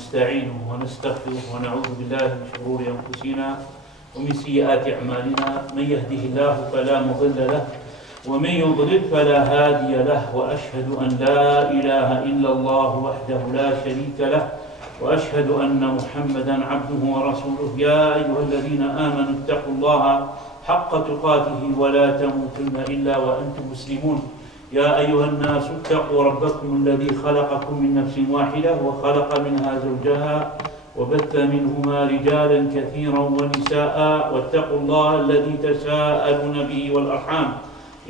نستعينه ونستغفره ونعوذ بالله من شرور أنفسنا ومن سيئات أعمالنا من يهده الله فلا مضل له ومن يضلل فلا هادي له وأشهد أن لا إله إلا الله وحده لا شريك له وأشهد أن محمدا عبده ورسوله يا أيها الذين آمنوا اتقوا الله حق تقاته ولا تموتن إلا وأنتم مسلمون يا أيها الناس اتقوا ربكم الذي خلقكم من نفس واحدة وخلق منها زوجها وبث منهما رجالا كثيرا ونساء واتقوا الله الذي تساءلون به والأرحام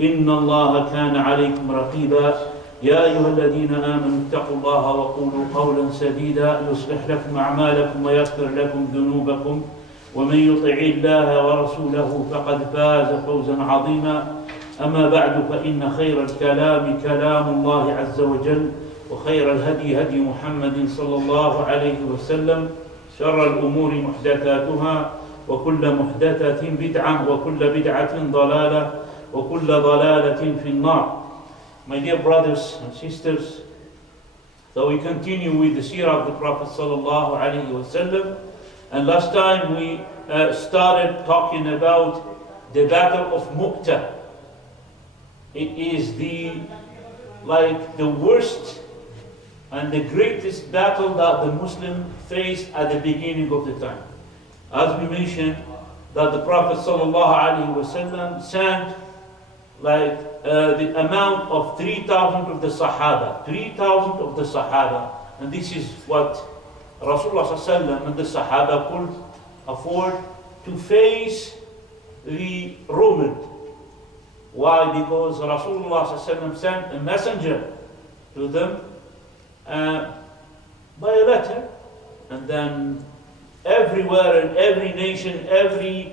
إن الله كان عليكم رقيبا يا أيها الذين آمنوا اتقوا الله وقولوا قولا سديدا يصلح لكم أعمالكم ويغفر لكم ذنوبكم ومن يطع الله ورسوله فقد فاز فوزا عظيما أما بعد فإن خير الكلام كلام الله عز وجل وخير الهدي هدي محمد صلى الله عليه وسلم شر الأمور محدثاتها وكل محدثة بدعة وكل بدعة ضلالة وكل ضلالة في النار. My dear brothers and sisters, so we continue with the seerah of the Prophet sallallahu alaihi wasallam, and last time we started talking about the battle of Mu'tah. It is the worst and the greatest battle that the Muslim faced at the beginning of the time. As we mentioned, that the Prophet ﷺ sent the amount of 3,000 of the Sahaba, 3,000 of the Sahaba, and this is what Rasulullah ﷺ and the Sahaba could afford to face the Roman. Why? Because Rasulullah ﷺ sent a messenger to them by a letter, and then everywhere in every nation, every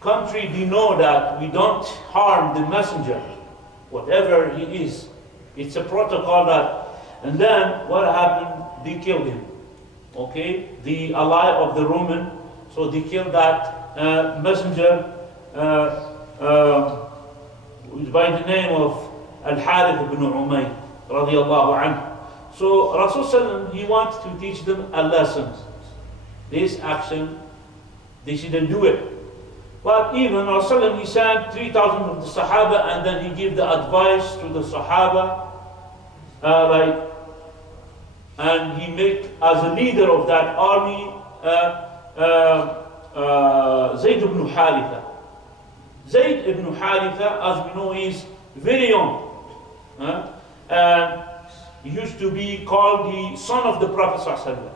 country, they know that we don't harm the messenger, whatever he is. It's a protocol that, and then what happened? They killed him. Okay, the ally of the Roman, so they killed that messenger. By the name of Al-Harith ibn Umayr radiyallahu anhu. So Rasul he wants to teach them a lesson. This action, they shouldn't do it. But even Rasul he sent 3,000 of the Sahaba, and then he gave the advice to the Sahaba, and he made as a leader of that army Zayd ibn Haritha. Zayd ibn Haritha, as we know, is very young. And he used to be called the son of the Prophet ﷺ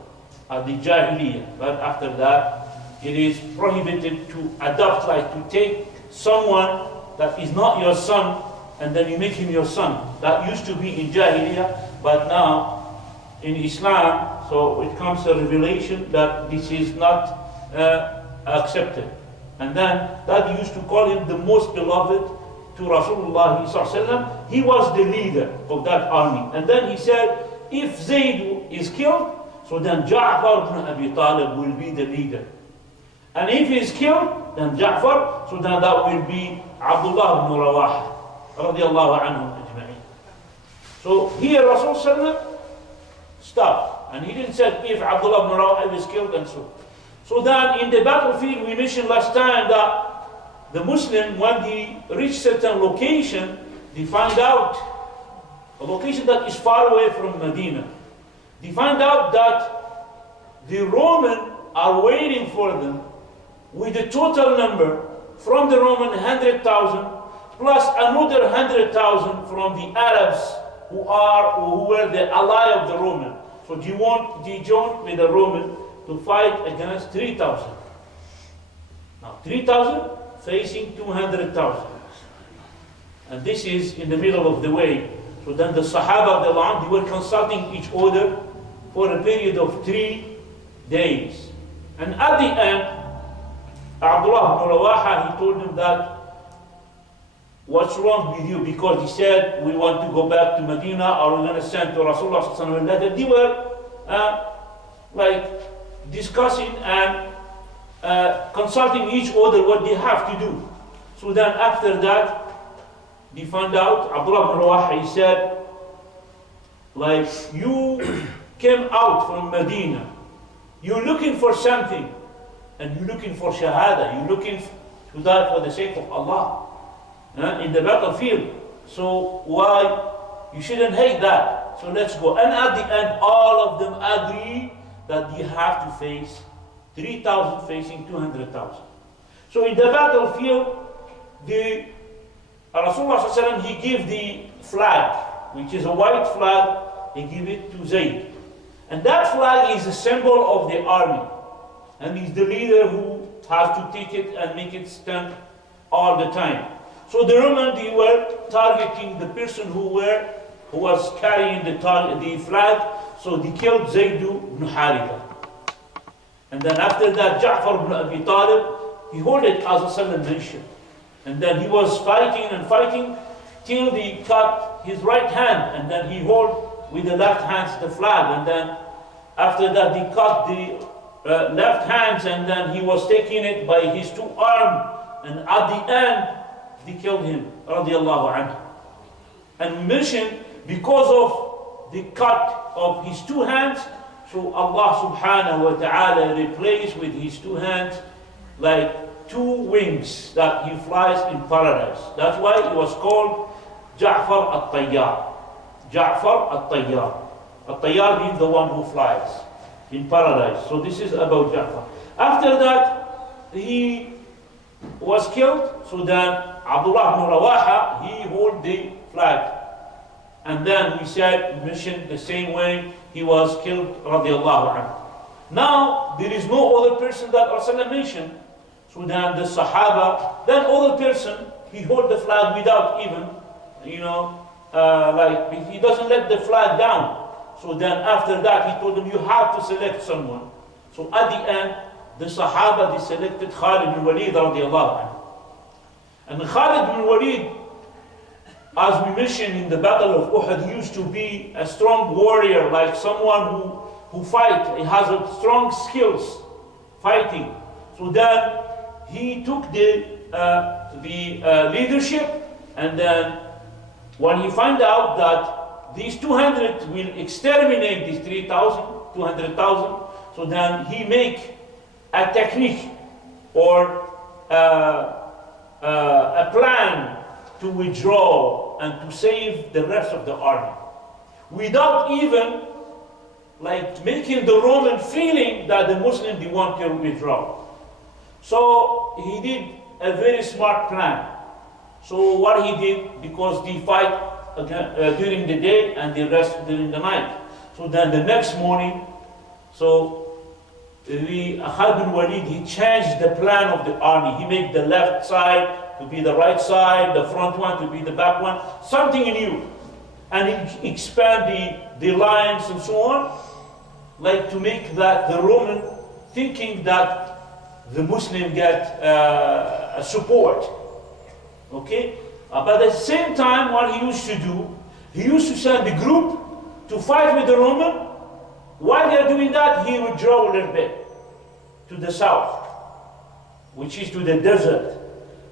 at the Jahiliyyah. But after that, it is prohibited to adopt, to take someone that is not your son and then you make him your son. That used to be in Jahiliyyah, but now in Islam, so it comes a revelation that this is not accepted. And then that used to call him the most beloved to Rasulullah ﷺ. He was the leader of that army. And then he said, if Zayd is killed, so then Ja'far ibn Abi Talib will be the leader. And if he is killed, then Ja'far, so then that will be Abdullah ibn Rawaha radiyallahu anhum ajma'in. So here Rasul ﷺ stopped. And he didn't say if Abdullah ibn Rawaha is killed and so. So then in the battlefield, we mentioned last time that the Muslim, when they reach certain location, they find out a location that is far away from Medina. They find out that the Roman are waiting for them with a total number from the Roman 100,000 plus another 100,000 from the Arabs who were the ally of the Roman. So they joined with the Roman to fight against 3,000. Now 3,000 facing 200,000. And this is in the middle of the way. So then the Sahaba, they were consulting each other for a period of 3 days. And at the end, Abdullah ibn Rawaha, he told them that, what's wrong with you? Because he said, we want to go back to Medina, or we're going to send to Rasulullah sallallahu alaihi wasallam. They were discussing and consulting each other what they have to do. So then after that, they found out, Abdullah ibn Rawaha, he said, you came out from Medina, you're looking for something, and you're looking for shahada, you're looking to die for the sake of Allah in the battlefield. So why? You shouldn't hate that. So let's go. And at the end, all of them agree that you have to face 3,000 facing 200,000. So in the battlefield, the Rasulullah ﷺ, he gave the flag, which is a white flag, he gave it to Zayd. And that flag is a symbol of the army. And he's the leader who has to take it and make it stand all the time. So the Romans, they were targeting the person who was carrying the flag. So they killed Zayd ibn Haritha. And then after that, Ja'far ibn Abi Talib, he held it as Rasulullah mentioned. And then he was fighting and fighting till he cut his right hand, and then he held with the left hands the flag. And then after that, he cut the left hands, and then he was taking it by his two arms. And at the end, they killed him, radiallahu anhu. And we mentioned, because of the cut of his two hands, so Allah subhanahu wa ta'ala replaced with his two hands like two wings that he flies in paradise. That's why it was called Ja'far al-Tayyar. Ja'far al-Tayyar. Al-Tayyar being the one who flies in paradise. So this is about Ja'far. After that, he was killed. So then Abdullah ibn Rawaha, he held the flag. And then we mentioned the same way he was killed, radiallahu anhu. Now, there is no other person that Rasulullah mentioned. So then the Sahaba, then other person, he hold the flag without even, like he doesn't let the flag down. So then after that, he told them, you have to select someone. So at the end, the Sahaba, they selected Khalid bin Walid radiallahu anhu. And Khalid bin Walid, as we mentioned in the Battle of Uhud, he used to be a strong warrior, like someone who fight. He has a strong skills fighting. So then he took the leadership, and then when he found out that these 200 will exterminate these 3,000, 200,000, so then he make a technique or a plan to withdraw and to save the rest of the army, without even like making the Roman feeling that the Muslim, they want to withdraw. So he did a very smart plan. So what he did, because they fight during the day and the rest during the night. So then the next morning, so Khalid bin Walid, he changed the plan of the army. He made the left side to be the right side, the front one to be the back one, something new. And he expand the lines and so on, like to make that the Roman thinking that the Muslim get support. Okay? But at the same time, what he used to do, he used to send the group to fight with the Roman. While they're doing that, he would draw a little bit to the south, which is to the desert.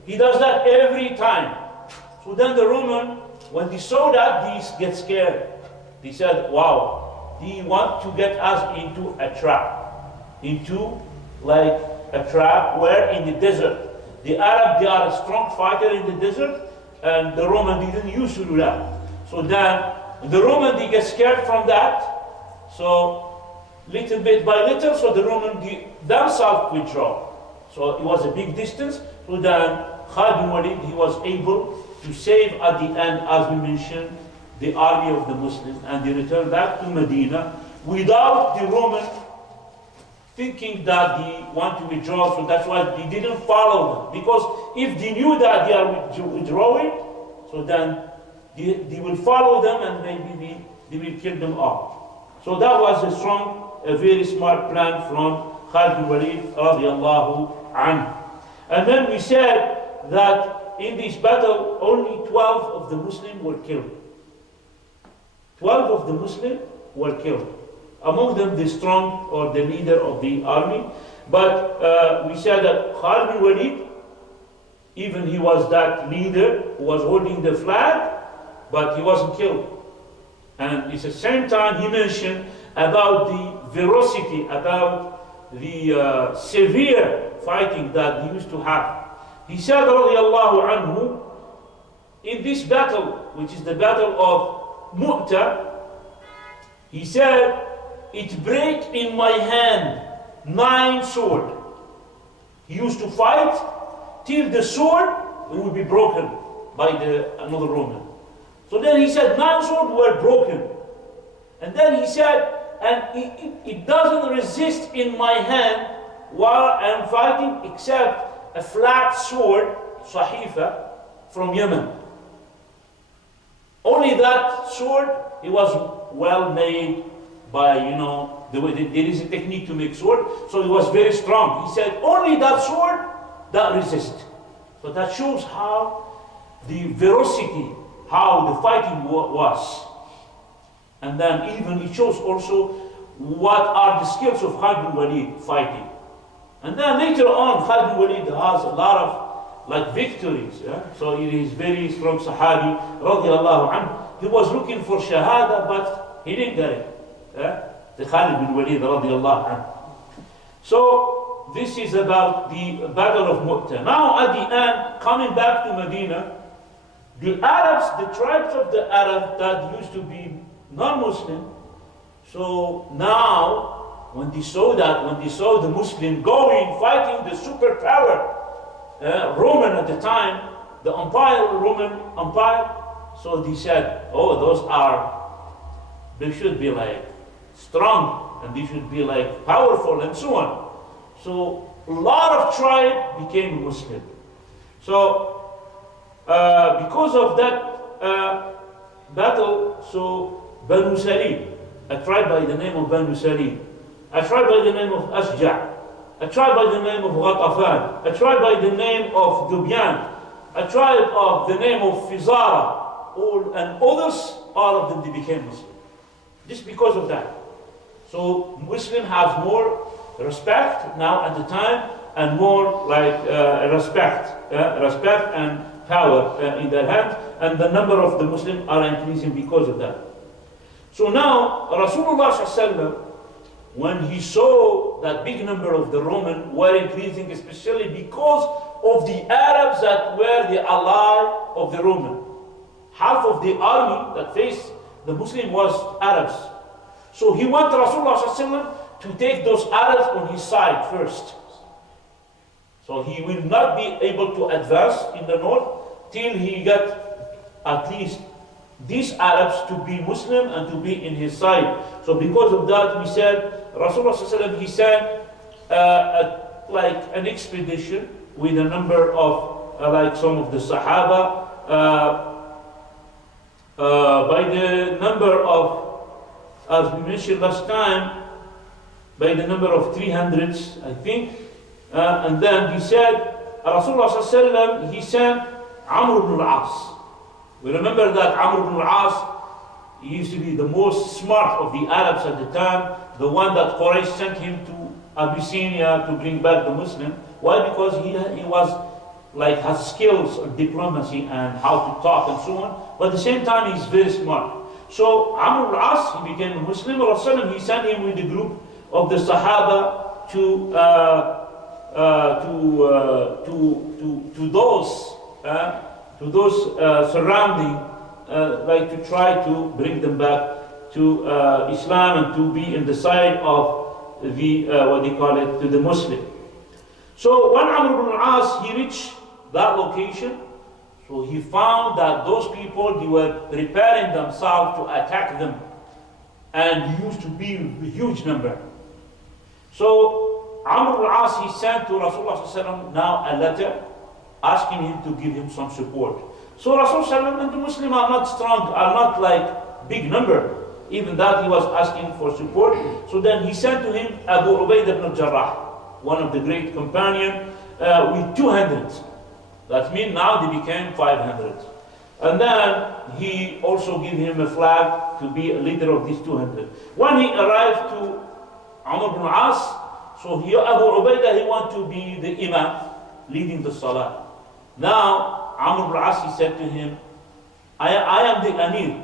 He does that every time. So then the Roman, when they saw that, they get scared. They said, wow, they want to get us into a trap. Into like a trap where in the desert. The Arab, they are a strong fighter in the desert, and the Roman didn't used to do that. So then the Roman, they get scared from that. So little bit by little, so the Roman themselves withdraw. So it was a big distance. So then Khalid bin Walid, he was able to save at the end, as we mentioned, the army of the Muslims, and they returned back to Medina without the Roman thinking that they want to withdraw. So that's why they didn't follow them. Because if they knew that they are withdrawing, so then they will follow them and maybe they will kill them all. So that was a very smart plan from Khalid bin Walid radiallahu anhu. And then we said that in this battle, only 12 of the Muslims were killed. 12 of the Muslims were killed. Among them, the strong or the leader of the army. But we said that Khalid bin Walid, even he was that leader who was holding the flag, but he wasn't killed. And at the same time, he mentioned about the ferocity, about the severe fighting that he used to have. He said, radiallahu anhu, in this battle, which is the battle of Mu'tah, he said, it break in my hand 9 swords. He used to fight till the sword would be broken by another Roman. So then he said 9 swords were broken. And then he said, and it doesn't resist in my hand while I'm fighting except a flat sword, sahifa, from Yemen. Only that sword, it was well made by, the way there is a technique to make sword, so it was very strong. He said, only that sword that resists. So that shows how the ferocity, how the fighting was. And then even it shows also what are the skills of Khalid bin Walid fighting. And then later on, Khalid bin Walid has a lot of victories. Yeah? So he is very strong Sahabi, radiallahu anhu. He was looking for Shahada, but he didn't get it. Yeah? The Khalid bin Walid, radiallahu anhu. So this is about the Battle of Mu'tah. Now at the end, coming back to Medina, the Arabs, the tribes of the Arab that used to be non-Muslim, so now when they saw the Muslim going, fighting the superpower, Roman at the time, the Roman Empire, so they said, they should be strong, and they should be powerful, and so on. So a lot of tribe became Muslim. So because of that battle, so Banu Salim, a tribe by the name of Banu Salim, a tribe by the name of Asja', a tribe by the name of Ghatafan, a tribe by the name of Dubyan, a tribe of the name of Fizara, and others, all of them, they became Muslim. Just because of that. So Muslim has more respect now at the time, and more respect and power in their hands, and the number of the Muslims are increasing because of that. So now Rasulullah ﷺ, when he saw that big number of the Romans were increasing, especially because of the Arabs that were the ally of the Roman. Half of the army that faced the Muslim was Arabs. So he wanted Rasulullah ﷺ to take those Arabs on his side first. So he will not be able to advance in the north till he got at least these Arabs to be Muslim and to be in his side. So because of that, we said, Rasulullah ﷺ, he sent an expedition with a number of, some of the Sahaba, by the number of, as we mentioned last time, by the number of 300, I think. And then he said, Rasulullah ﷺ, he sent Amr ibn al-As. We remember that Amr ibn al-As, he used to be the most smart of the Arabs at the time, the one that Quraysh sent him to Abyssinia to bring back the Muslim. Why? Because he was has skills of diplomacy and how to talk and so on, but at the same time he's very smart. So Amr al-As, he became a Muslim. Rasulullah, he sent him with a group of the Sahaba to those surrounding, to try to bring them back to Islam and to be in the side of the to the Muslim. So when Amr ibn al-As, he reached that location, so he found that those people, they were preparing themselves to attack them, and used to be a huge number. So Amr ibn al-As, he sent to Rasulullah ﷺ now a letter asking him to give him some support. So Rasulullah and the Muslims are not strong, are not big number. Even that he was asking for support. So then he sent to him Abu Ubaidah ibn Jarrah, one of the great companions, with 200. That means now they became 500. And then he also gave him a flag to be a leader of these 200. When he arrived to Amr ibn al-As, so Abu Ubaidah, he wanted to be the Imam, leading the Salah. Now Amr ibn al-As, he said to him, I am the Amir,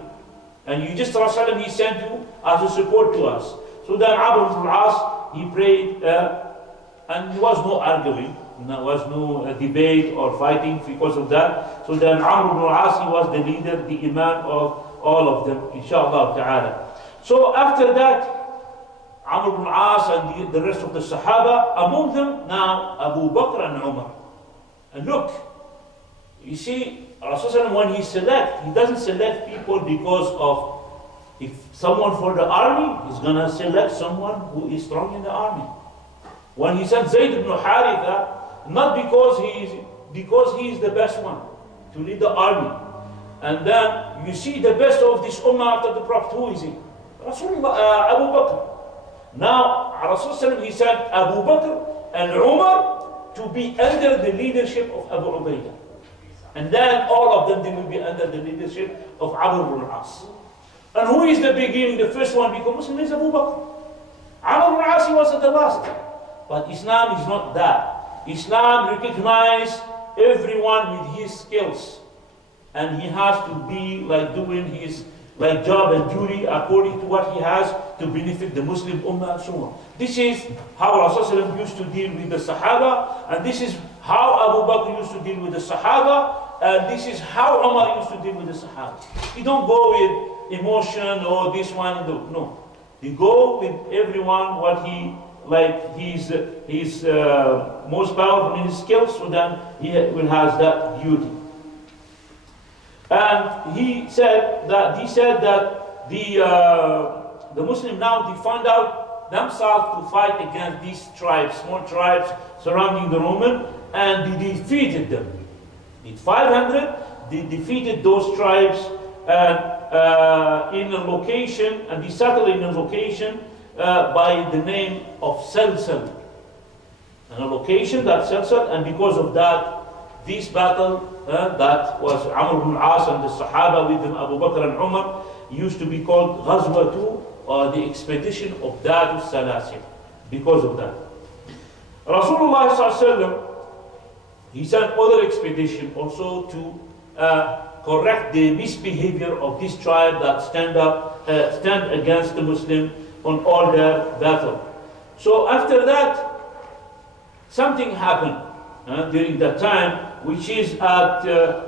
and you just, Rasulullah, he sent you as a support to us. So then Amr ibn al-As, he prayed, and there was no arguing, there was no debate or fighting because of that. So then Amr ibn al-As, he was the leader, the imam of all of them, inshallah ta'ala. So after that, Amr ibn al-As and the rest of the Sahaba, among them now Abu Bakr and Umar. And look, you see, Rasulullah when he doesn't select people because of, if someone for the army, he's going to select someone who is strong in the army. When he sent Zayd ibn Haritha, not because he is the best one to lead the army. And then you see the best of this ummah after the Prophet, who is he? Rasulullah, Abu Bakr. Now, Rasulullah, he sent Abu Bakr and Umar to be under the leadership of Abu Ubaidah. And then all of them, they will be under the leadership of Amr ibn al-As. And who is the beginning, the first one become Muslim is Abu Bakr. Amr ibn al-As, he was at the last. But Islam is not that. Islam recognizes everyone with his skills. And he has to be like doing his job and duty according to what he has to benefit the Muslim Ummah and so on. This is how Rasulullah used to deal with the Sahaba, and this is how Abu Bakr used to deal with the Sahaba, and this is how Umar used to deal with the Sahaba. You don't go with emotion or this one and that. No. You go with everyone what he he's most powerful in his skills, so then he will have that duty. And he said that the Muslim now, they found out themselves to fight against these tribes, small tribes surrounding the Roman, and they defeated them. With 500, they defeated those tribes in a location, and they settled in a location by the name of Salsal. And a location that Salsal, and because of that, this battle that was Amr ibn al-As and the Sahaba with them, Abu Bakr and Umar, used to be called Ghazwatu, or the expedition of Dadu Salasil, because of that. Rasulullah sallallahu alaihi wasallam, he sent other expedition also to correct the misbehavior of this tribe that stand against the Muslim on all their battle. So after that, something happened during that time, which is at the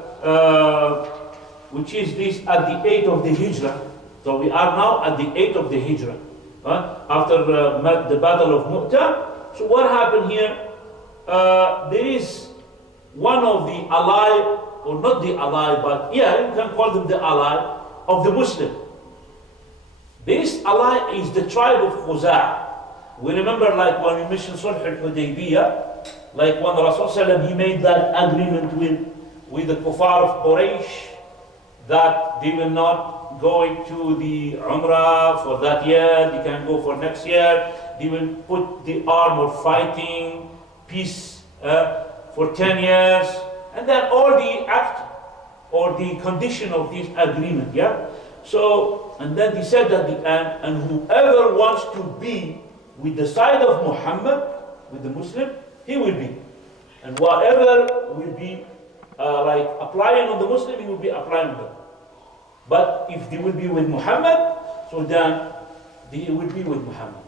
8th of the Hijrah. So we are now at the 8th of the Hijrah, after the Battle of Mu'tah. So what happened here? There is one of the ally, or not the ally, but yeah, you can call them the ally of the Muslim. This ally is the tribe of Khuzaa. We remember, like when we mentioned Sulh al-Hudaybiyah, like when Rasulullah, he made that agreement with the kuffar of Quraysh, that they will not go into the Umrah for that year, they can go for next year, they will put the arm of fighting, peace for 10 years, and then all the act or the condition of this agreement, yeah? So, and then they said that and whoever wants to be with the side of Muhammad, with the Muslim, he will be. And whatever will be like applying on the Muslim, he will be applying on them. But if they will be with Muhammad, so then they will be with Muhammad.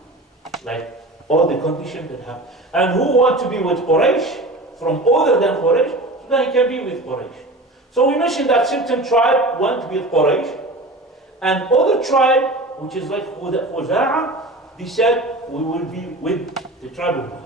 Like all the conditions that happen. And who want to be with Quraysh, from other than Quraysh, so then he can be with Quraysh. So we mentioned that certain tribe went with Quraysh, and other tribe, which is like Khuzaa, they said, we will be with the tribe of Muhammad.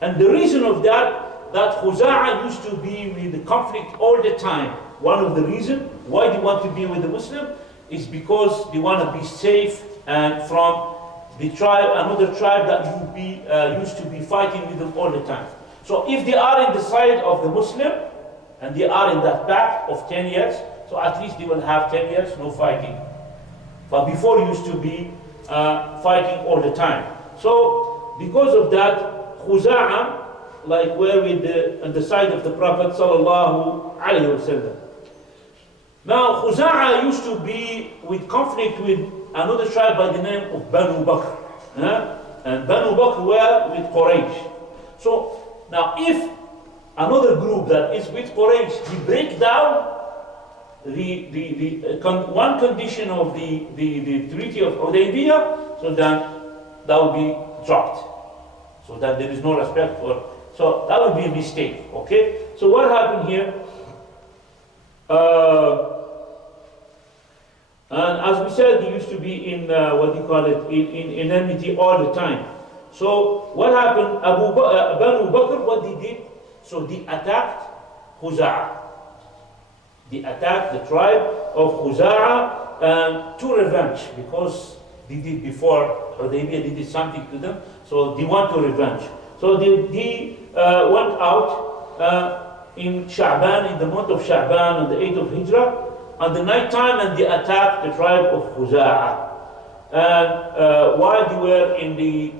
And the reason of that Khuzaa used to be with the conflict all the time. One of the reasons why they want to be with the Muslim is because they want to be safe and from the tribe, another tribe that used to be fighting with them all the time. So if they are in the side of the Muslim, and they are in that path of 10 years, so at least they will have 10 years, no fighting. But before used to be fighting all the time. So because of that, Khuzaa, like were on the side of the Prophet sallallahu alaihi wasallam. Now Khuzaa used to be with conflict with another tribe by the name of Banu Bakr. And Banu Bakr were with Quraysh. So now if another group that is with Quraysh, they break down one condition of the Treaty of Hudaybiyah, so then that would be dropped. So that there is no respect for, so that would be a mistake, okay? So what happened here? And as we said, they used to be in, in enmity all the time. So what happened? Banu Bakr, what they did? So they attacked Khuza'a. They attacked the tribe of Khuza'a to revenge, because they did before, or they did something to them, so they want to revenge. So they went out in Sha'ban, in the month of Sha'ban, on the 8th of Hijrah, on the night time, and they attacked the tribe of Khuza'a. And while they were in the,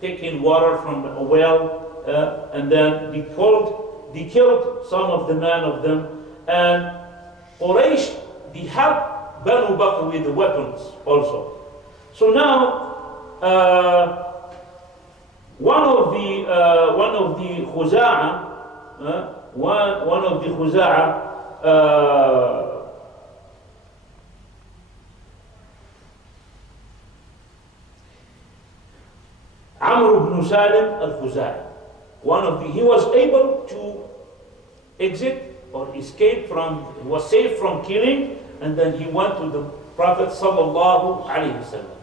taking water from a well, and then they killed some of the men of them, and Quraysh, they helped Banu Bakr with the weapons also. So now, one of the Khuza'a, Amr ibn Salim al-Khuza'i, he was able to exit or escape from, he was safe from killing, and then he went to the Prophet sallallahu alaihi wasallam.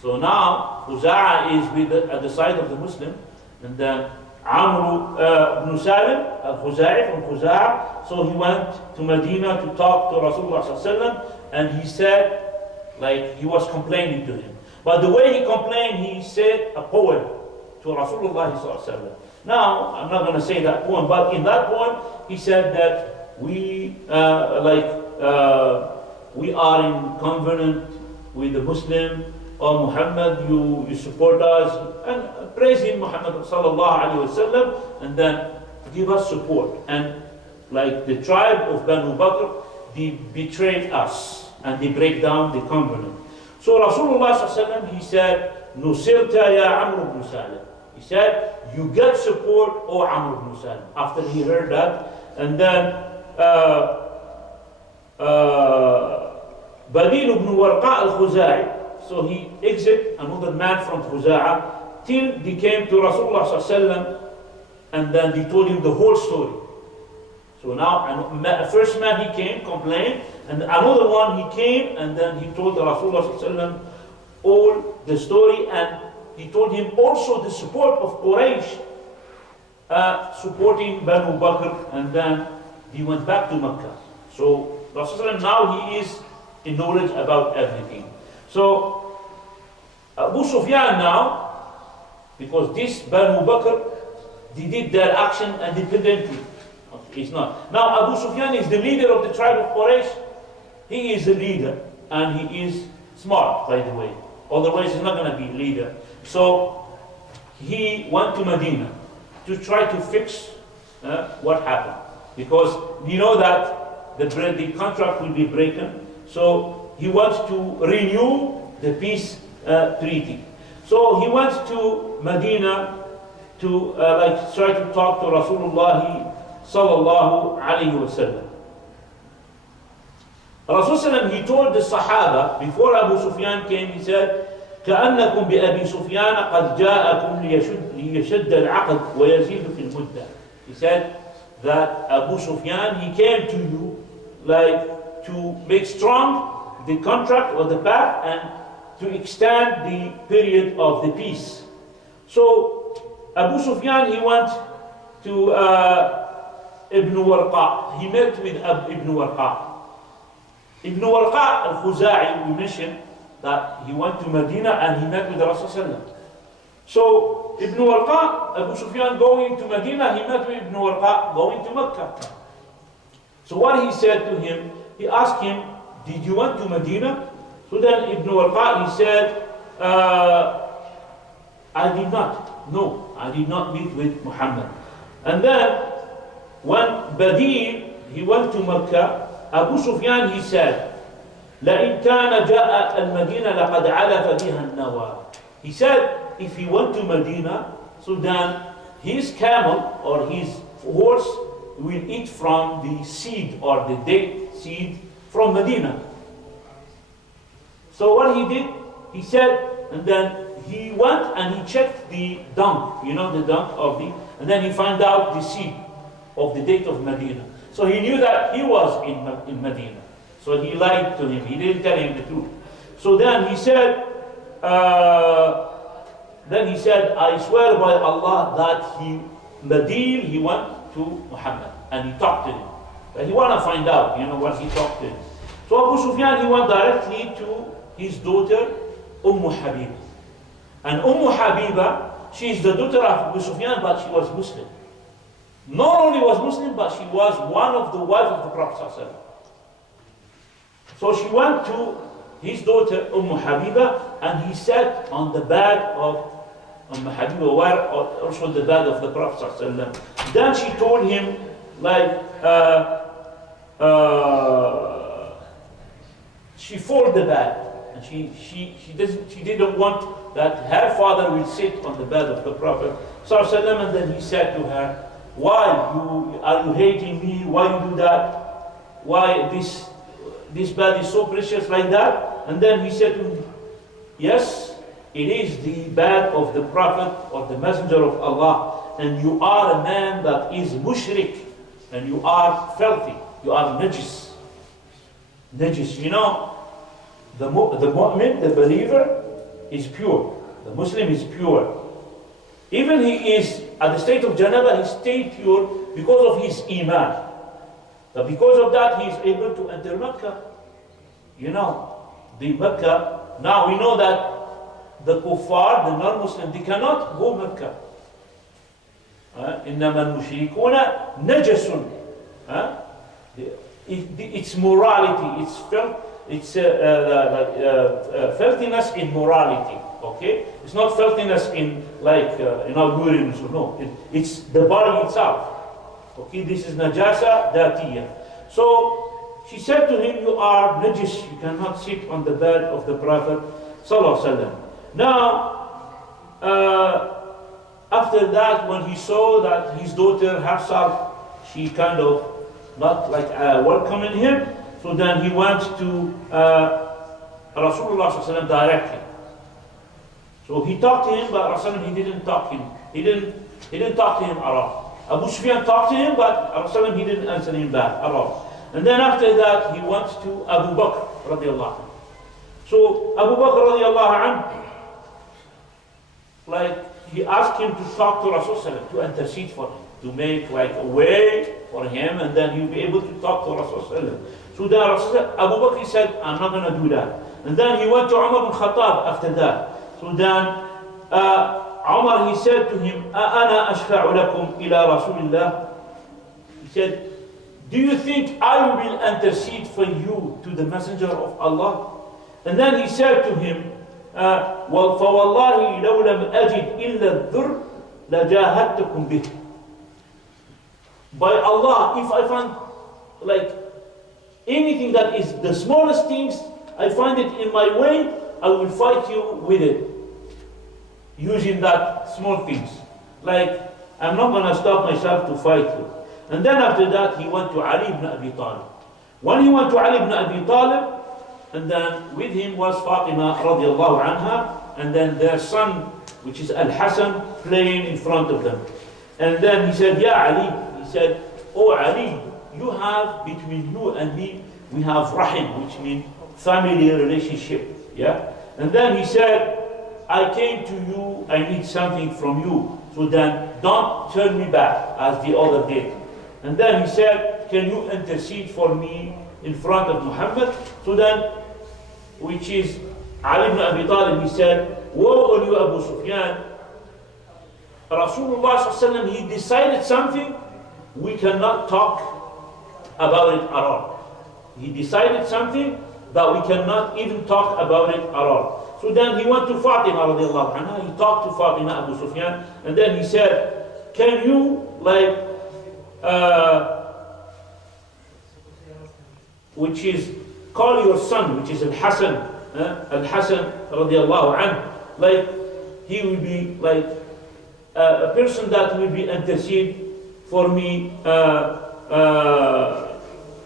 So now Khuza'a is at the side of the Muslim, and then Amr ibn Salim al-Khuza'i from Khuza'a, so he went to Medina to talk to Rasulullah sallallahu alaihi wasallam, and he said, he was complaining to him. But the way he complained, he said a poem to Rasulullah sallallahu alaihi wasallam. Now, I'm not going to say that poem, but in that poem, he said that we are in covenant with the Muslim, or Muhammad, you support us, and praising Muhammad sallallahu alaihi wasallam, and then give us support. And the tribe of Banu Bakr, they betrayed us, and they break down the covenant. So Rasulullah sallallahu alaihi wasallam, he said, "Nusirta ya Amr ibn Salim." He said, "You get support, O Amr ibn Salim." After he heard that, and then Badil ibn Warqa al-Khuza'i, so he exit another man from Khuza'a, till they came to Rasulullah sallallahu alaihi wasallam, and then they told him the whole story. So now, first man he came, complained, and another one he came, and then he told the Rasulullah sallallahu alaihi wasallam all the story, and he told him also the support of Quraysh, supporting Banu Bakr, and then he went back to Mecca. So Rasulullah now he is in knowledge about everything. So Abu Sufyan now, because this Banu Bakr, they did their action independently. He's not. Now Abu Sufyan is the leader of the tribe of Quraysh. He is a leader, and he is smart, by the way. Otherwise he's not going to be a leader. So he went to Medina to try to fix what happened. Because you know that the contract will be broken. So he wants to renew the peace treaty. So he went to Medina to try to talk to Rasulullah sallallahu alayhi wa sallam. Rasulullah, he told the Sahaba, before Abu Sufyan came, he said, كأنكم بأبي سفيان قد جاءكم ليشد العقد ويزيد في المدة. He said that Abu Sufyan, he came to you to make strong the contract or the pact, and to extend the period of the peace. So Abu Sufyan, he went to Ibn Warqa. He met with Ibn Warqa. Ibn Warqa al-Khuza'i, we mentioned that he went to Medina and he met with the Rasulullah. So Ibn Warqa, Abu Sufyan going to Medina, he met with Ibn Warqa going to Mecca. So what he said to him, he asked him, "Did you went to Medina?" So then Ibn Warqa, he said, "I did not. No, I did not meet with Muhammad." And then when Badil, he went to Mecca, Abu Sufyan, he said, لَإِنْ كَانَ جَاءَ الْمَدِينَةَ لَقَدْ عَلَفَ بِهَا النَّوَى. He said, if he went to Medina, so then his camel or his horse will eat from the seed or the date seed from Medina. So what he did, he said, and then he went and he checked the dung, the dung of the, and then he found out the seed of the date of Medina. So he knew that he was in Medina. So he lied to him. He didn't tell him the truth. So then he said, I swear by Allah that the deal he went to Muhammad and he talked to him. But he want to find out, what he talked to him. So Abu Sufyan, he went directly to his daughter, Habiba. And Habiba, she is the daughter of Abu Sufyan, but she was Muslim. Not only was Muslim, but she was one of the wives of the Prophet ﷺ. So she went to his daughter, Habiba, and he sat on the bed of Habiba, where also the bed of the Prophet ﷺ. Then she told him, she folded the bed, and she didn't want that her father will sit on the bed of the Prophet ﷺ. And then he said to her, why are you hating me? Why you do that? Why this bed is so precious like that? And then he said to him, yes, it is the bed of the Prophet or the Messenger of Allah, and you are a man that is mushrik, and you are filthy, you are najis. Najis, the mu'min, the believer, is pure. The Muslim is pure. Even he is at the state of janaba, he stayed pure because of his iman. But because of that, he is able to enter Mecca. The Mecca, now we know that the kuffar, the non-Muslim, they cannot go Mecca. إِنَّمَا الْمُشْرِكُونَ نَجَسٌ. It's morality, it's filthiness in morality. Okay, it's not filthiness in urine. No, it's the body itself. Okay, this is najasa datiya. So she said to him, you are najis, you cannot sit on the bed of the Prophet sallallahu alaihi wasallam. Now, after that, when he saw that his daughter herself, she kind of not welcoming him, so then he went to Rasulullah sallallahu alaihi wasallam directly. So he talked to him, but Rasulullah, he didn't talk to him. He didn't talk to him at all. Abu Sufyan talked to him, but Rasulullah, he didn't answer him back at all. And then after that, he went to Abu Bakr radiallahu anhu. So Abu Bakr radiallahu anhu, he asked him to talk to Rasulullah, to intercede for him, to make a way for him, and then he'll be able to talk to Rasulullah. So then Abu Bakr said, I'm not going to do that. And then he went to Umar bin Khattab after that. So then Umar, he said to him, أَأَنَا أَشْفَعُ لَكُمْ إِلَى رَسُولِ اللَّهِ. He said, do you think I will intercede for you to the Messenger of Allah? And then he said to him, فَوَاللَّهِ لَوْ لَمْ أَجِدْ إِلَّا الذُّرْ لَجَاهَدْتُكُمْ بِهِ. By Allah, if I find anything that is the smallest things, I find it in my way, I will fight you with it, using that small things. I'm not going to stop myself to fight you. And then after that, he went to Ali ibn Abi Talib. When he went to Ali ibn Abi Talib, and then with him was Fatima radiallahu anha, and then their son, which is Al-Hasan, playing in front of them. And then he said, Ya Ali, he said, oh Ali, you have, between you and me, we have rahim, which means family relationship. Yeah? And then he said, I came to you, I need something from you. So then don't turn me back as the other did. And then he said, can you intercede for me in front of Muhammad? So then, which is Ali ibn Abi Talib, he said, woe on you, Abu Sufyan. Rasulullah sallallahu alaihi wasallam, he decided something, we cannot talk about it at all. He decided something that we cannot even talk about it at all. So then he went to Fatima radiallahu anha, he talked to Fatima, Abu Sufyan, and then he said, can you which is, call your son, which is Al-Hasan, Al-Hasan radiallahu anhu, he will be a person that will be intercede for me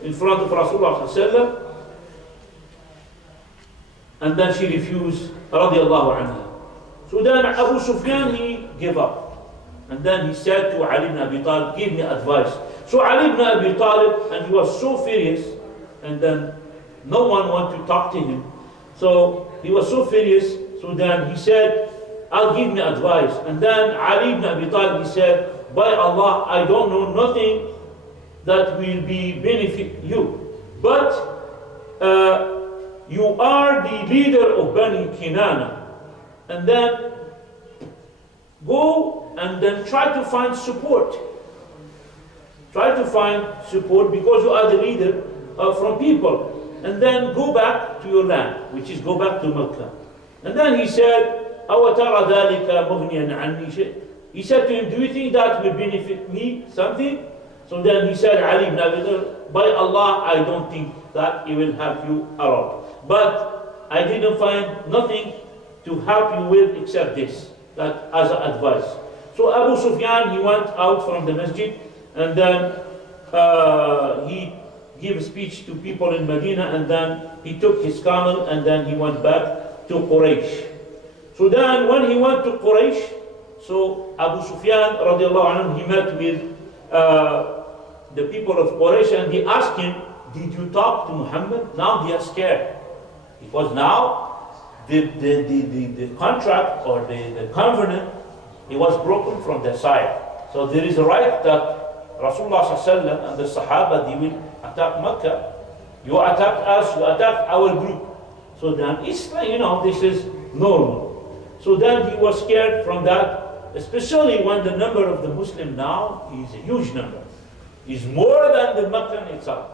in front of Rasulullah sallallahu alaihi wasallam. And then she refused, radiallahu anha. So then Abu Sufyan, he gave up. And then he said to Ali ibn Abi Talib, give me advice. So Ali ibn Abi Talib, and he was so furious, and then no one wanted to talk to him. So he was so furious, so then he said, I'll give me advice. And then Ali ibn Abi Talib, he said, by Allah, I don't know nothing that will be benefit you. But you are the leader of Bani Kinana. And then go and then try to find support. Try to find support because you are the leader from people. And then go back to your land, which is go back to Mecca. And then he said, أَوَ تَرَى ذَلِكَ مُغْنِيًا عَنِّي شَيْءٍ. He said to him, do you think that will benefit me something? So then he said, Ali ibn Abi Talib, by Allah, I don't think that it will help you at all. But I didn't find nothing to help you with except this, that as an advice. So Abu Sufyan, he went out from the masjid, and then he gave a speech to people in Medina, and then he took his camel, and then he went back to Quraysh. So then when he went to Quraysh, so Abu Sufyan, radiallahu anhu, he met with the people of Quraysh, and he asked him, did you talk to Muhammad? Now they are scared. Because now the contract or the covenant, it was broken from their side. So there is a right that Rasulullah ﷺ and the Sahaba, they will attack Mecca. You attack us, you attack our group. So then it's like, this is normal. So then he was scared from that, especially when the number of the Muslim now is a huge number. It's more than the Meccan itself.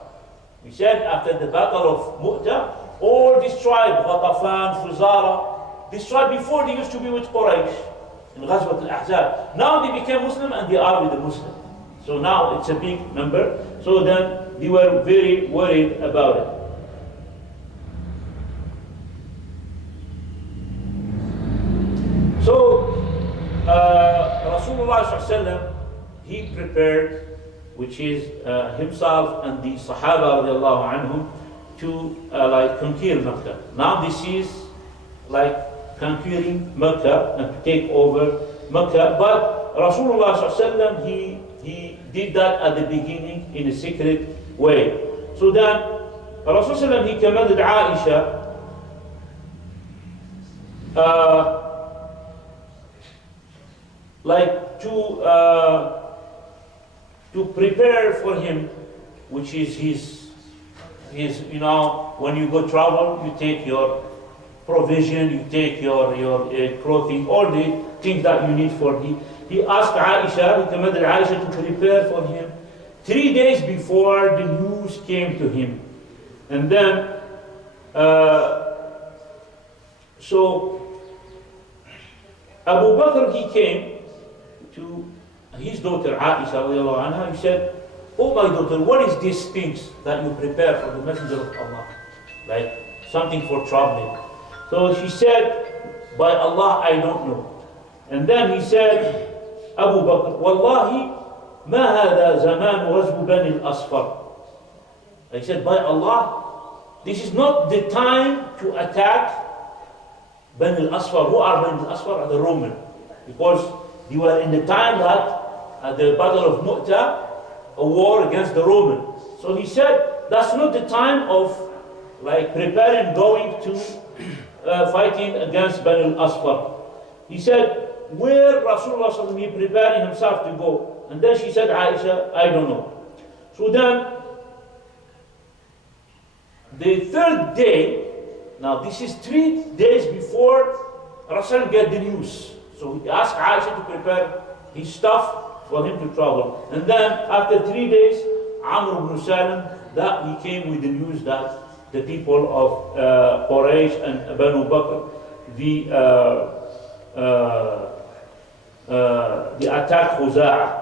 We said after the battle of Mu'tah, all this tribe, Ghatafan, Fuzara, this tribe before they used to be with Quraysh in Ghazwat al-Ahzab. Now they became Muslim and they are with the Muslim. So now it's a big number. So then they were very worried about it. So Rasulullah ﷺ, he prepared, which is himself and the Sahaba radiallahu anhum, to conquer Mecca. Now this is like conquering Mecca and to take over Mecca. But Rasulullah ﷺ, he did that at the beginning in a secret way. So then Rasulullah ﷺ, he commanded Aisha to prepare for him, which is his when you go travel, you take your provision, you take your clothing, all the things that you need for him. He asked Aisha, he commanded Aisha to prepare for him 3 days before the news came to him. And then, so Abu Bakr, he came to his daughter Aisha, he said, oh my daughter, what is these things that you prepare for the Messenger of Allah? Like something for traveling. So she said, by Allah, I don't know. And then he said, Abu Bakr, Wallahi, ma hada zaman wazbu bani al-asfar. I said, by Allah, this is not the time to attack Bani al-Asfar. Who are Bani al-Asfar? Are the Roman. Because they were in the time that at the Battle of Mu'tah, a war against the Roman. So he said, that's not the time of preparing, going to fighting against Bani al-Asfar. He said, where Rasulullah sallallahu alaihi wasallam preparing himself to go? And then she said, Aisha, I don't know. So then, the third day, now this is 3 days before Rasul get the news. So he asked Aisha to prepare his stuff for him to travel. And then after 3 days, Amr ibn Salim, that he came with the news that the people of Quraysh and Banu Bakr, the attack Khuza'ah.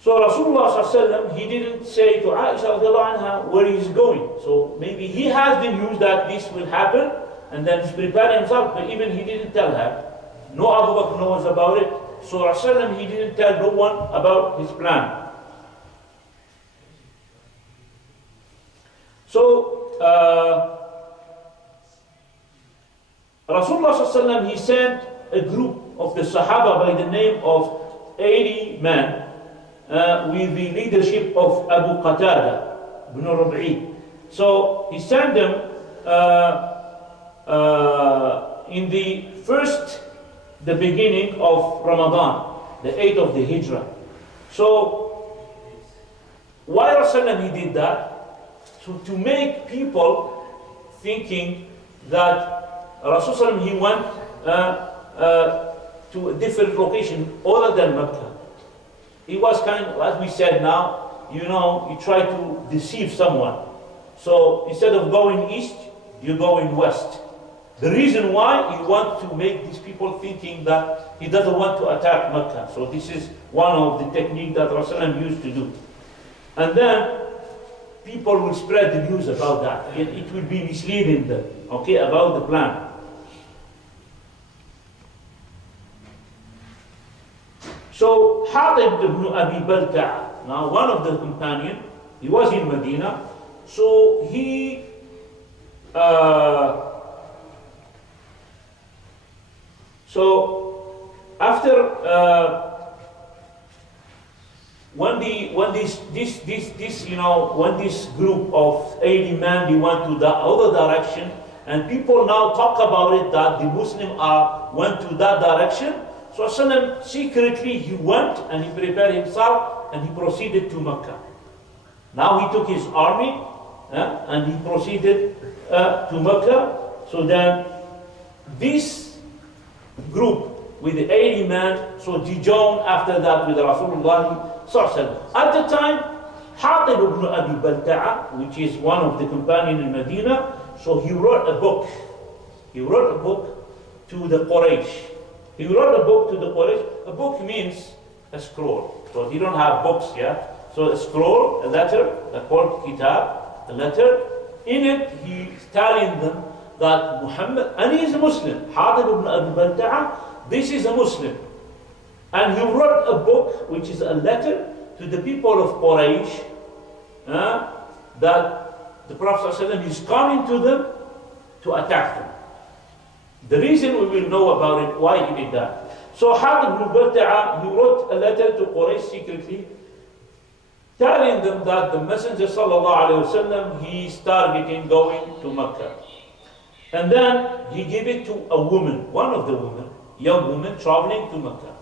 So Rasulullah ﷺ, he didn't say to Aisha radiallahu anha where he's going. So maybe he has the news that this will happen, and then he's preparing himself, but even he didn't tell her. No Abu Bakr knows about it. So Rasulullah, he didn't tell no one about his plan. So Rasulullah ﷺ, he sent a group of the Sahaba by the name of 80 men with the leadership of Abu Qatada ibn Rabi'i. So he sent them in the beginning of Ramadan, the 8th of the Hijrah. So why Rasulullah he did that? So to make people thinking that Rasulullah he went to a different location other than Mecca. It was kind of, as we said now, you try to deceive someone. So instead of going east, you go in west. The reason why, he wants to make these people thinking that he doesn't want to attack Mecca. So this is one of the techniques that Rasulullah used to do. And then people will spread the news about that. It will be misleading them, okay, about the plan. So Hatib ibn Abi Balta'a, now one of the companions, he was in Medina, so he after when this group of 80 men, they went to the other direction, and people now talk about it that the Muslims went to that direction. So Rasulullah secretly he went and he prepared himself and he proceeded to Mecca. Now he took his army and he proceeded to Mecca. So then this group with the 80 men, so they joined after that with Rasulullah. At the time, Hatib ibn Abi Balta'a, which is one of the companions in Medina, so he wrote a book. He wrote a book to the Quraysh. He wrote a book to the Quraysh. A book means a scroll. So he don't have books yet. So a scroll, a letter, called kitab, a letter. In it, he's telling them that Muhammad, and he is a Muslim. Hatib ibn Abi Balta'a, this is a Muslim. And he wrote a book, which is a letter to the people of Quraysh, that the Prophet ﷺ is coming to them to attack them. The reason we will know about it, why he did that. So Hatib ibn Balta'a, he wrote a letter to Quraysh secretly, telling them that the Messenger ﷺ, he is targeting going to Mecca. And then he gave it to a woman, one of the women, young woman traveling to Mecca.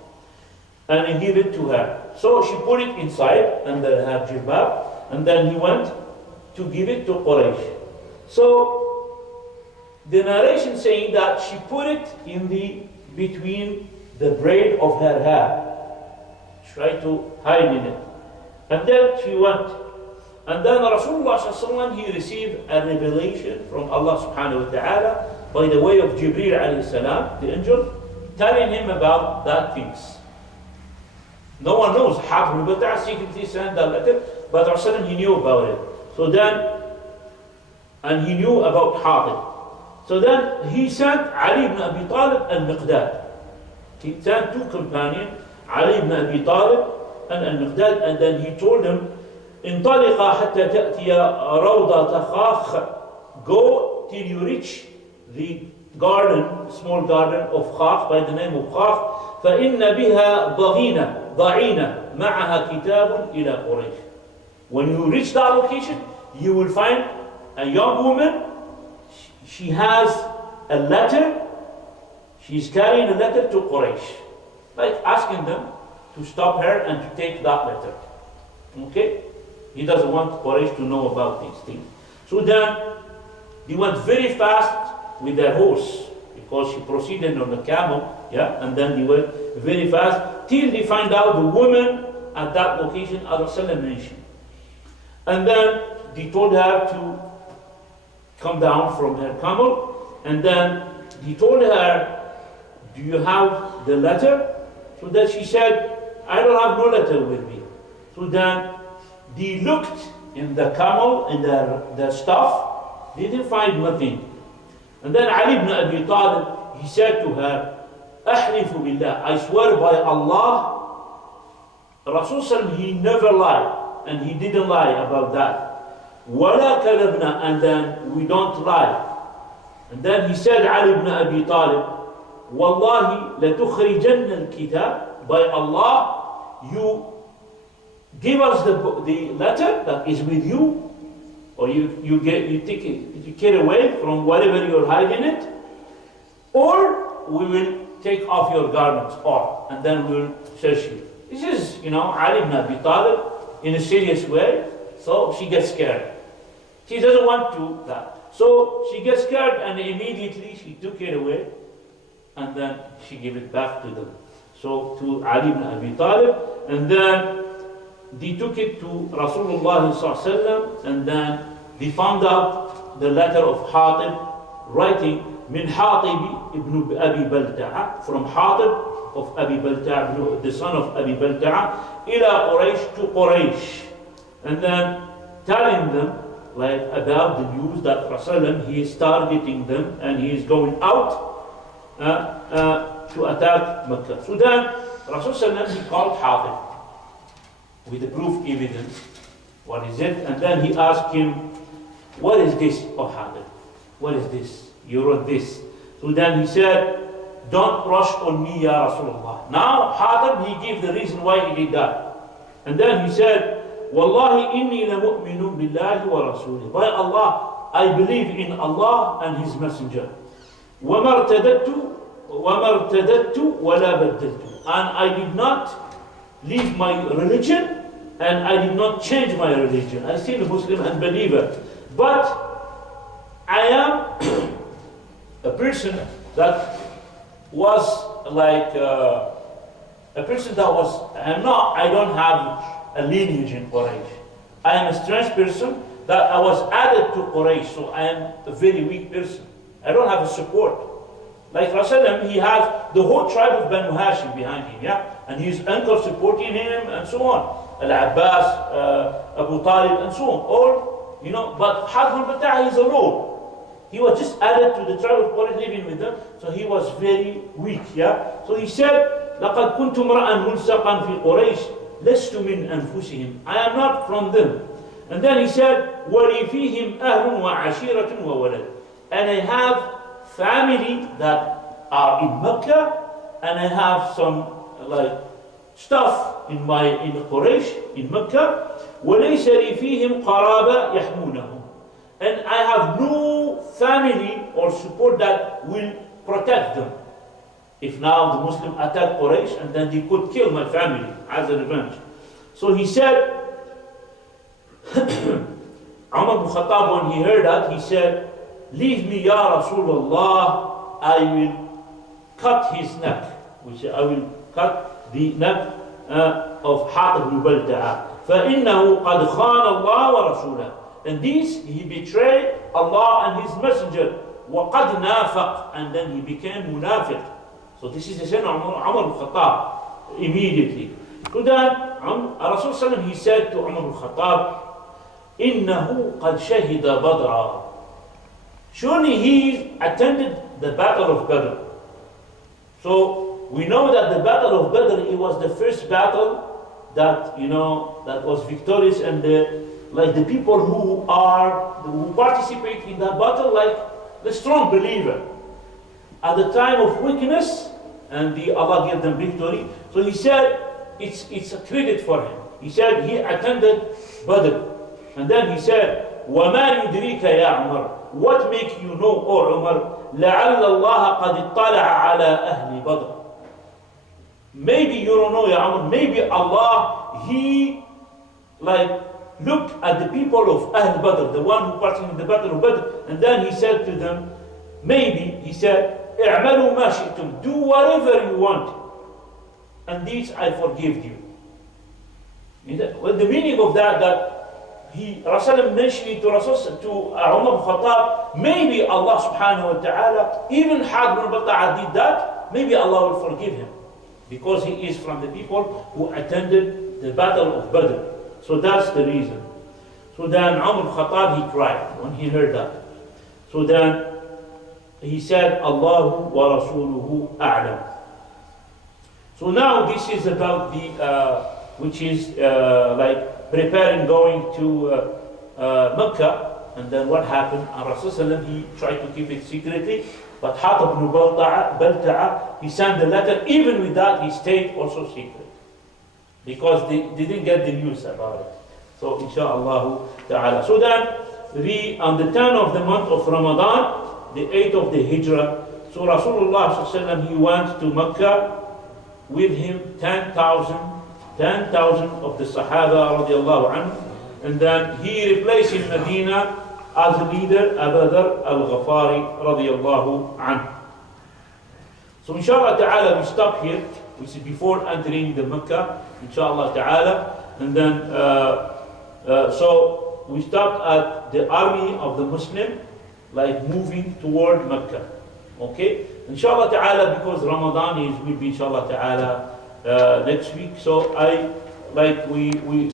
And he gave it to her. So she put it inside under her jilbab, and then he went to give it to Quraysh. So the narration saying that she put it in between the braid of her hair. She tried to hide in it. And then she went. And then Rasulullah ﷺ, he received a revelation from Allah subhanahu wa ta'ala by the way of Jibreel alayhi salam, the angel, telling him about that things. No one knows. Hatib ibn Balta'a secretly sent that letter, but Rasulullah, he knew about it. So then, and he knew about Hatib. So then he sent Ali ibn Abi Talib and Miqdad. He sent two companions, Ali ibn Abi Talib and Al-Miqdad, and then he told them, انطلقا حتى تأتي روضة خاخ. Go till you reach the garden, small garden of Khakh by the name of Khakh. فإن بها ضعينة معها كتاب إلى قريش. When you reach that location, you will find a young woman. She has a letter. She's carrying a letter to Quraysh, like asking them to stop her and to take that letter. Okay? He doesn't want Quraysh to know about these things. So then, they went very fast with their horse, because she proceeded on the camel, and then they went very fast, till they find out the woman at that location Rasulullah mentioned. And then they told her to come down from her camel, and then they told her, do you have the letter? So that she said, I don't have no letter with me. So then they looked in the camel, in their stuff, they didn't find nothing. And then Ali ibn Abi Talib, he said to her, أحلف بالله, I swear by Allah, Rasul he never lied, and he didn't lie about that. ولا كذبنا, and then we don't lie. And then he said, Ali ibn Abi Talib, Wallahi latukhrijanna al-kitab, by Allah, you give us the letter that is with you, or you take it, you get away from whatever you're hiding it, or we will take off your garments off, and then we'll search you. This is, Ali ibn Abi Talib in a serious way, so she gets scared. She doesn't want to that. So she gets scared and immediately she took it away and then she gave it back to them. So to Ali ibn Abi Talib, and then they took it to Rasulullah sallallahu, and then they found out the letter of Hatib writing min Hatib ibn Abi Balta'a, from Hatib of Abi Balta'a, the son of Abi Balta'a, ila Quraysh, to Quraysh, and then telling them like about the news that Rasulullah, he is targeting them and he is going out to attack Mecca. So then Rasulullah, he called Hatib with the proof evidence. What is it? And then he asked him, what is this, O Hatib? What is this? You wrote this. So then he said, don't rush on me, Ya Rasulullah. Now Hatib, he gave the reason why he did that. And then he said, Wallahi inni la mu'minu billahi wa rasulih. By Allah, I believe in Allah and His Messenger. وَمَا ارْتَدَدْتُ وَلَا بَدَّلْتُ. And I did not leave my religion and I did not change my religion. I still a Muslim and believer. But I am a person that was like a person that was, I don't have a lineage in Quraysh. I am a strange person that I was added to Quraysh, so I am a very weak person. I don't have a support. Like Rasulullah, he has the whole tribe of Banu Hashim behind him, yeah? And his uncle supporting him and so on. Al-Abbas, Abu Talib and so on. Or, but Hatib al-Balta'a is alone. He was just added to the tribe of Quraysh living with them, so he was very weak, yeah? So he said, لَقَدْ كُنْتُ مْرَأً مُلْسَقًا فِي قُرَيْشٍ لَسْتُ مِنْ أَنفُسِهِمْ. I am not from them. And then he said, وَلِي فِيهِمْ أَهْلٌ وَعَشِيرَةٌ وَوَلَدٌ. And I have family that are in Mecca, and I have some like stuff in Quraysh, in Mecca. وَلَيْسَ لِي فِيهِمْ قَرَابَ يَحْمُونَهُمْ. And I have no family or support that will protect them. If now the Muslim attack Quraysh, and then they could kill my family as a revenge. So he said, Umar ibn Khattab, when he heard that, he said, leave me, Ya Rasulullah, I will cut his neck, which I will cut the neck of Hatib ibn Balta'a. فَإِنَّهُ قَدْ خَانَ اللَّهَ وَرَسُولَهُ. And this, he betrayed Allah and His Messenger. وَقَدْ نَافَقْ. And then he became munafiq. So this is the sin of Umar ibn Khattab immediately. So then Rasulullah, he said to Umar ibn Khattab, إِنَّهُ قَدْ شَهِدَ بَدْرًا. Surely he attended the battle of Badr. So we know that the battle of Badr, it was the first battle that that was victorious, and the people who participate in that battle, like the strong believer. At the time of weakness, and Allah gave them victory. So he said, it's a credit for him. He said he attended Badr. And then he said, وَمَا يُدْرِيكَ يَا عُمَرُ. What make you know, O Umar, لَعَلَّ اللَّهَ قَدِ اطَّلَعَ عَلَى أَهْلِ بَدْرٍ. Maybe you don't know, Ya Umar, maybe Allah, He looked at the people of Ahl Badr, the one who participated in the battle of Badr, and then He said to them, maybe, He said, اعملوا ما شئتم, do whatever you want, and this I forgive you. Well, the meaning of that Rasulullah mentioned to Umar ibn Khattab, maybe Allah subhanahu wa ta'ala, even Hatib ibn Balta'a did that, maybe Allah will forgive him, because he is from the people who attended the battle of Badr. So that's the reason. So then Umar ibn Khattab, he cried when he heard that. So then he said, Allahu wa Rasuluhu a'lam. So now this is about which is preparing going to Mecca. And then what happened? And Rasulullah, he tried to keep it secretly, but Hatib ibn Balta'a, he sent the letter. Even with that, he stayed also secret, because they didn't get the news about it. So inshallah ta'ala. So then, on the 10th of the month of Ramadan, the 8th of the Hijrah, so Rasulullah sallallahu alaihi wasallam, he went to Mecca with him 10,000 of the Sahaba radiallahu anhu, and then he replaced in Medina as the leader Abu Dharr al-Ghafari radiallahu anhu. So inshallah ta'ala, we stop here. We see before entering the Mecca, inshallah ta'ala, and then so we stopped at the army of the Muslim, like moving toward Mecca. Okay, inshallah ta'ala, because Ramadan will be inshallah ta'ala next week. So we